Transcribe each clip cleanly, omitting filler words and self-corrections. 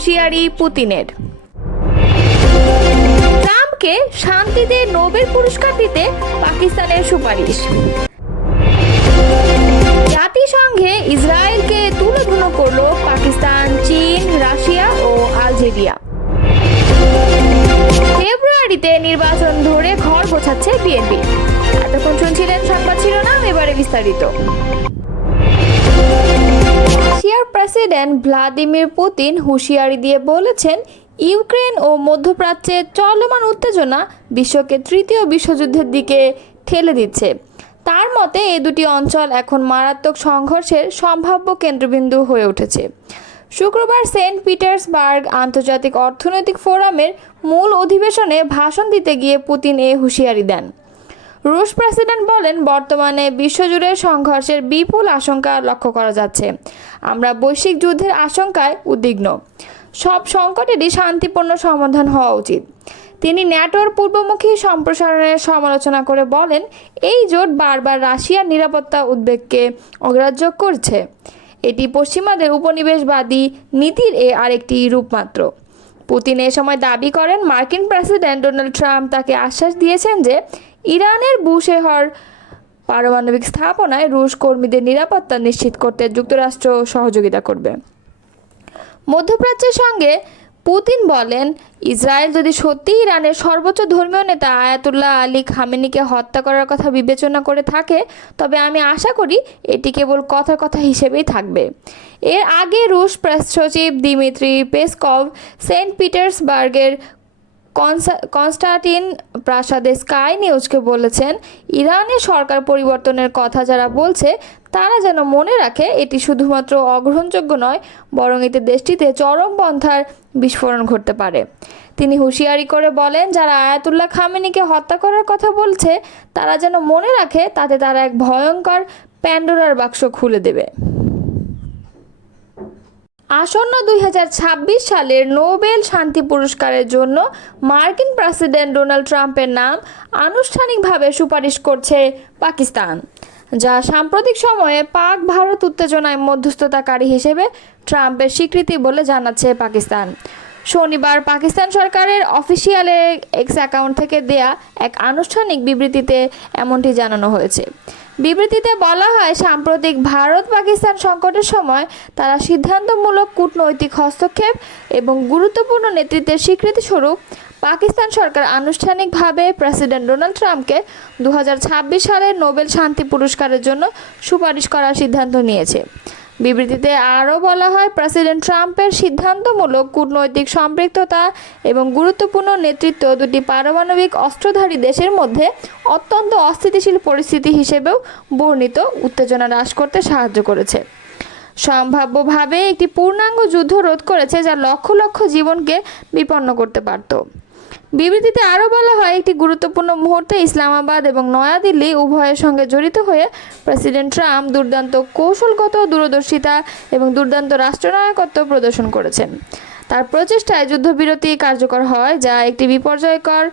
হুঁশিয়ারি পুতিনের। ট্রাম্পকে শান্তিতে নোবেল পুরস্কার দিতে পাকিস্তানের সুপারিশ। জাতিসংঘে ইসরায়েলকে তুলোধুনো করল পাকিস্তান, চীন, রাশিয়া ও আলজেরিয়া। ফেব্রুয়ারিতে নির্বাচন ধরে ঘর গোছাচ্ছে বিএনপি। এতক্ষণ শুনছিলেন সংবাদ শিরোনাম, এবারে বিস্তারিত। রাশিয়ার প্রেসিডেন্ট ভ্লাদিমির পুতিন হুঁশিয়ারি দিয়ে বলেছেন, ইউক্রেন ও মধ্যপ্রাচ্যের চলমান উত্তেজনা বিশ্বকে তৃতীয় বিশ্বযুদ্ধের দিকে ঠেলে দিচ্ছে। তার মতে এই দুটি অঞ্চল এখন মারাত্মক সংঘর্ষের সম্ভাব্য কেন্দ্রবিন্দু হয়ে উঠেছে। শুক্রবার সেন্ট পিটার্সবার্গ আন্তর্জাতিক অর্থনৈতিক ফোরামের মূল অধিবেশনে ভাষণ দিতে গিয়ে পুতিন এ হুঁশিয়ারি দেন। রুশ প্রেসিডেন্ট বলেন, বর্তমানে বিশ্বজুড়ে সংঘর্ষের বিপুল আশঙ্কা লক্ষ্য করা যাচ্ছে। আমরা বৈশ্বিক যুদ্ধের আশঙ্কায় উদ্বিগ্ন। সব সংকটেরই শান্তিপূর্ণ সমাধান হওয়া উচিত। তিনি ন্যাটোর পূর্বমুখী সম্প্রসারণের সমালোচনা করে বলেন, এই জোট বারবার রাশিয়ার নিরাপত্তা উদ্বেগকে অগ্রাহ্য করছে। এটি পশ্চিমাদের উপনিবেশবাদী নীতির আরেকটি রূপ মাত্র। পুতিন এ সময় দাবি করেন, মার্কিন প্রেসিডেন্ট ডোনাল্ড ট্রাম্প তাকে আশ্বাস দিয়েছেন যে ইরানের বুশেহর পারমাণবিক স্থাপনায় রুশ কর্মীদের নিরাপত্তা নিশ্চিত করতে যুক্তরাষ্ট্র সহযোগিতা করবে। মধ্যপ্রাচ্যের সঙ্গে পুতিন বলেন, ইসরায়েল যদি সত্যি ইরানের সর্বোচ্চ ধর্মীয় নেতা আয়াতুল্লাহ আলী খামেনিকে হত্যা করার কথা বিবেচনা করে থাকে, তবে আমি আশা করি এটি কেবল কথার কথা হিসেবেই থাকবে। এর আগে রুশ প্রেস সচিব দিমিত্রি পেসকভ সেন্ট পিটার্সবার্গের কনস্টান্টিন প্রাসাদে স্কাই নিউজকে বলেছেন, ইরানের সরকার পরিবর্তনের কথা যারা বলছে তারা যেন মনে রাখে এটি শুধুমাত্র অগ্রহণযোগ্য নয়, বরং এতে দেশটিতে চরমপন্থার বিস্ফোরণ ঘটতে পারে। তিনি হুঁশিয়ারি করে বলেন, যারা আয়াতুল্লাহ খামেনিকে হত্যা করার কথা বলছে তারা যেন মনে রাখে তাতে তারা এক ভয়ঙ্কর প্যান্ডোরার বাক্স খুলে দেবে। আসন্ন 2026 সালের নোবেল শান্তি পুরস্কারের জন্য মার্কিন প্রেসিডেন্ট ডোনাল্ড ট্রাম্পের নাম আনুষ্ঠানিকভাবে সুপারিশ করছে পাকিস্তান, যা সাম্প্রতিক সময়ে পাক ভারত উত্তেজনায় মধ্যস্থতাকারী হিসেবে ট্রাম্পের স্বীকৃতি বলে জানাচ্ছে পাকিস্তান। শনিবার পাকিস্তান সরকারের অফিসিয়াল এক্স অ্যাকাউন্ট থেকে দেয়া এক আনুষ্ঠানিক বিবৃতিতে এমনটি জানানো হয়েছে। বিবৃতিতে বলা হয়, সাম্প্রতিক ভারত পাকিস্তান সংকটের সময় তারা সিদ্ধান্তমূলক কূটনৈতিক হস্তক্ষেপ এবং গুরুত্বপূর্ণ নেতৃত্বের স্বীকৃতিস্বরূপ পাকিস্তান সরকার আনুষ্ঠানিকভাবে প্রেসিডেন্ট ডোনাল্ড ট্রাম্পকে 2026 সালের নোবেল শান্তি পুরস্কারের জন্য সুপারিশ করার সিদ্ধান্ত নিয়েছে। বিবৃতিতে আরও বলা হয়, প্রেসিডেন্ট ট্রাম্পের সিদ্ধান্তমূলক কূটনৈতিক সম্পৃক্ততা এবং গুরুত্বপূর্ণ নেতৃত্ব দুটি পারমাণবিক অস্ত্রধারী দেশের মধ্যে অত্যন্ত অস্থিতিশীল পরিস্থিতি হিসেবেও বর্ণিত উত্তেজনা হ্রাস করতে সাহায্য করেছে। সম্ভাব্যভাবে একটি পূর্ণাঙ্গ যুদ্ধ রোধ করেছে যা লক্ষ লক্ষ জীবনকে বিপন্ন করতে পারত। বিবৃতিতে আরও বলা হয়, একটি গুরুত্বপূর্ণ মুহূর্তে ইসলামাবাদ এবং নয়াদিল্লি উভয়ের সঙ্গে জড়িত হয়ে প্রেসিডেন্ট ট্রাম্প দুর্দান্ত কৌশলগত দূরদর্শিতা এবং দুর্দান্ত রাষ্ট্রনায়কত্ব প্রদর্শন করেছেন। তার প্রচেষ্টায় যুদ্ধবিরতি কার্যকর হয়, যা একটি বিপর্যয়কর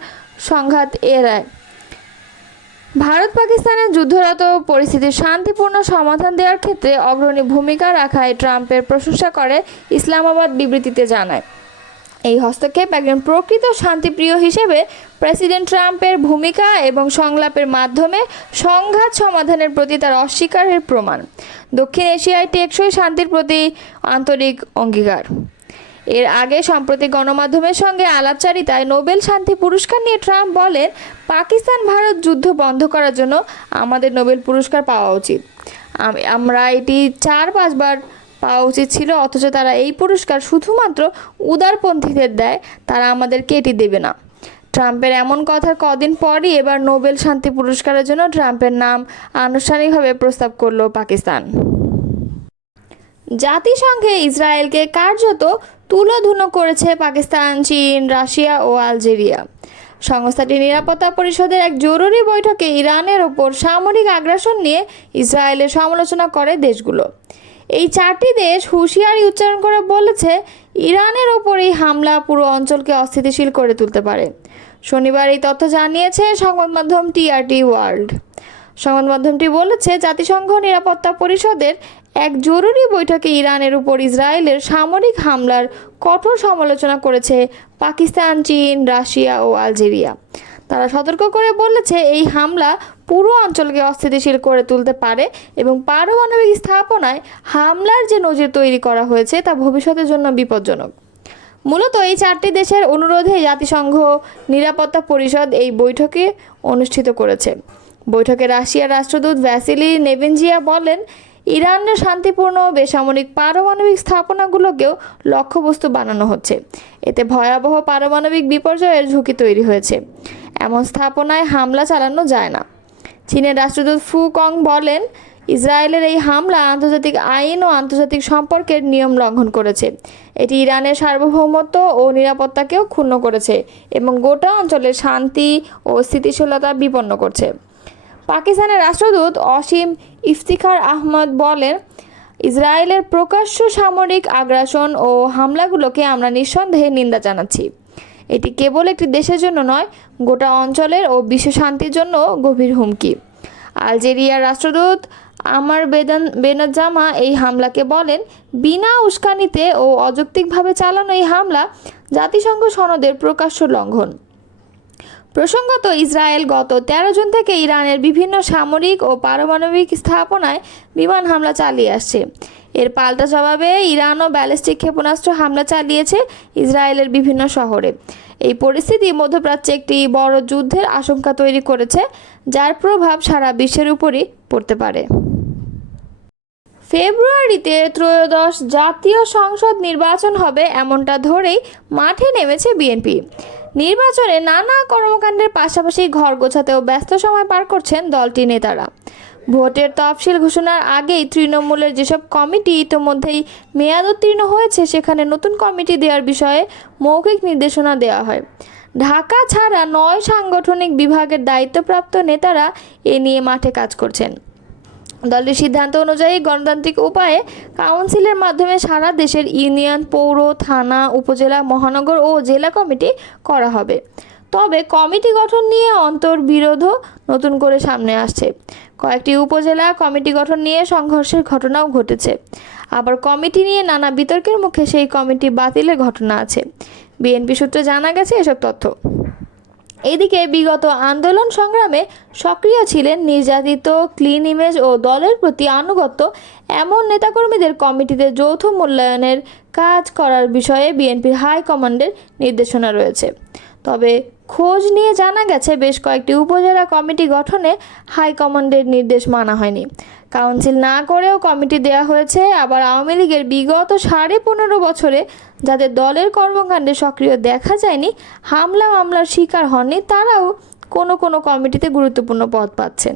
সংঘাত এড়ায়। ভারত পাকিস্তানের যুদ্ধরত পরিস্থিতির শান্তিপূর্ণ সমাধান দেওয়ার ক্ষেত্রে অগ্রণী ভূমিকা রাখায় ট্রাম্পের প্রশংসা করে ইসলামাবাদ বিবৃতিতে জানায়। এই হস্তক্ষেপ একজন প্রকৃত শান্তিপ্রিয় হিসেবে প্রেসিডেন্ট ট্রাম্পের ভূমিকা এবং সংলাপের মাধ্যমে সংঘাত সমাধানের প্রতি তার অস্বীকারের প্রমাণ। দক্ষিণ এশিয়ায় টেকসই শান্তির প্রতি আন্তরিক অঙ্গীকার। এর আগে সম্প্রতি গণমাধ্যমের সঙ্গে আলাপচারিতায় নোবেল শান্তি পুরস্কার নিয়ে ট্রাম্প বলেন, পাকিস্তান ভারত যুদ্ধ বন্ধ করার জন্য আমাদের নোবেল পুরস্কার পাওয়া উচিত। আমরা এটি 4-5 বার পাওয়া উচিত ছিল, অথচ তারা এই পুরস্কার শুধুমাত্র উদারপন্থীদের দেয়, তারা আমাদেরকে এটি দেবে না। ট্রাম্পের এমন কথার কদিন পরই এবার নোবেল শান্তি পুরস্কারের জন্য ট্রাম্পের নাম আনুষ্ঠানিকভাবে প্রস্তাব করল পাকিস্তান। জাতিসংঘে ইসরায়েলকে কার্যত তুলোধুনো করেছে পাকিস্তান, চীন, রাশিয়া ও আলজেরিয়া। সংস্থাটির নিরাপত্তা পরিষদের এক জরুরি বৈঠকে ইরানের ওপর সামরিক আগ্রাসন নিয়ে ইসরায়েলের সমালোচনা করে দেশগুলো। এই 4টি দেশ হুঁশিয়ারি উচ্চারণ করে বলেছে, ইরানের ওপর এই হামলা পুরো অঞ্চলকে অস্থিতিশীল করে তুলতে পারে। শনিবার এই তথ্য জানিয়েছে সংবাদ মাধ্যম টিআরটি ওয়ার্ল্ড। সংবাদ মাধ্যমটি বলেছে, জাতিসংঘ নিরাপত্তা পরিষদের এক জরুরি বৈঠকে ইরানের উপর ইসরায়েলের সামরিক হামলার কঠোর সমালোচনা করেছে পাকিস্তান, চীন, রাশিয়া ও আলজেরিয়া। তারা সতর্ক করে বলেছে এই হামলা পুরো অঞ্চলকে অস্থিতিশীল করে তুলতে পারে এবং পারমাণবিক স্থাপনায় হামলার যে নজির তৈরি করা হয়েছে তা ভবিষ্যতের জন্য বিপজ্জনক। মূলত এই চারটি দেশের অনুরোধে জাতিসংঘ নিরাপত্তা পরিষদ এই বৈঠকে অনুষ্ঠিত করেছে। বৈঠকে রাশিয়ার রাষ্ট্রদূত ভ্যাসিলি নেবেনজিয়া বলেন, ইরানের শান্তিপূর্ণ বেসামরিক পারমাণবিক স্থাপনাগুলোকেও লক্ষ্যবস্তু বানানো হচ্ছে। এতে ভয়াবহ পারমাণবিক বিপর্যয়ের ঝুঁকি তৈরি হয়েছে। এমন স্থাপনায় হামলা চালানো যায় না। চীনের রাষ্ট্রদূত ফু কং বলেন, ইসরায়েলের এই হামলা আন্তর্জাতিক আইন ও আন্তর্জাতিক সম্পর্কের নিয়ম লঙ্ঘন করেছে। এটি ইরানের সার্বভৌমত্ব ও নিরাপত্তাকেও ক্ষুণ্ণ করেছে এবং গোটা অঞ্চলের শান্তি ও স্থিতিশীলতা বিপন্ন করছে। পাকিস্তানের রাষ্ট্রদূত অসীম ইফতিখার আহমদ বলেন, ইসরায়েলের প্রকাশ্য সামরিক আগ্রাসন ও হামলাগুলোকে আমরা নিঃসন্দেহে নিন্দা জানাচ্ছি। এটি কেবল একটি দেশের জন্য নয়, গোটা অঞ্চলের ও বিশ্ব শান্তির জন্য গভীর হুমকি। আলজেরিয়ার রাষ্ট্রদূত আমার বেনজামা এই হামলাকে বলেন, বিনা উস্কানিতে ও অযৌক্তিকভাবে চালানো এই হামলা জাতিসংঘ সনদের প্রকাশ্য লঙ্ঘন। প্রসঙ্গত, ইসরায়েল গত 13 জুন থেকে ইরানের বিভিন্ন সামরিক ও পারমাণবিক স্থাপনায় বিমান হামলা চালিয়ে আসছে। এর পাল্টা জবাবে ইরানও ব্যালিস্টিক ক্ষেপণাস্ত্র হামলা চালিয়েছে ইসরায়েলের বিভিন্ন শহরে। এই পরিস্থিতি মধ্যপ্রাচ্যে একটি বড় যুদ্ধের আশঙ্কা তৈরি করেছে, যার প্রভাব সারা বিশ্বের উপরই পড়তে পারে। ফেব্রুয়ারিতে ত্রয়োদশ জাতীয় সংসদ নির্বাচন হবে এমনটা ধরেই মাঠে নেমেছে বিএনপি। নির্বাচনে নানা কর্মকাণ্ডের পাশাপাশি ঘর গোছাতেও ব্যস্ত সময় পার করছেন দলটির নেতারা। ভোটের তফসিল ঘোষণার আগেই তৃণমূলের যেসব কমিটি ইতোমধ্যেই মেয়াদোত্তীর্ণ হয়েছে সেখানে নতুন কমিটি দেওয়ার বিষয়ে মৌখিক নির্দেশনা দেওয়া হয়। ঢাকা ছাড়া 9 সাংগঠনিক বিভাগের দায়িত্বপ্রাপ্ত নেতারা এ নিয়ে মাঠে কাজ করছেন। দলটির সিদ্ধান্ত অনুযায়ী গণতান্ত্রিক উপায়ে কাউন্সিলের মাধ্যমে সারা দেশের ইউনিয়ন, পৌর, থানা, উপজেলা, মহানগর ও জেলা কমিটি করা হবে। তবে কমিটি গঠন নিয়ে অন্তর্বিরোধও নতুন করে সামনে আসছে। কয়েকটি উপজেলা কমিটি গঠন নিয়ে সংঘর্ষের ঘটনাও ঘটেছে। আবার কমিটি নিয়ে নানা বিতর্কের মুখে সেই কমিটি বাতিলের ঘটনা আছে। বিএনপি সূত্রে জানা গেছে এসব তথ্য। এদিকে বিগত আন্দোলন সংগ্রামে সক্রিয় ছিলেন, নির্যাতিত, ক্লিন ইমেজ ও দলের প্রতি আনুগত্য এমন নেতাকর্মীদের কমিটিতে যৌথ মূল্যায়নের কাজ করার বিষয়ে বিএনপির হাইকমান্ডের নির্দেশনা রয়েছে। তবে খোঁজ নিয়ে জানা গেছে বেশ কয়েকটি উপজেলা কমিটি গঠনে হাইকমান্ডের নির্দেশ মানা হয়নি। কাউন্সিল না করেও কমিটি দেওয়া হয়েছে। আবার আওয়ামী লীগের বিগত 15.5 বছরে যাদের দলের কর্মকাণ্ডে সক্রিয় দেখা যায়নি, হামলা মামলার শিকার হননি, তারাও কোনো কমিটিতে গুরুত্বপূর্ণ পদ পাচ্ছেন।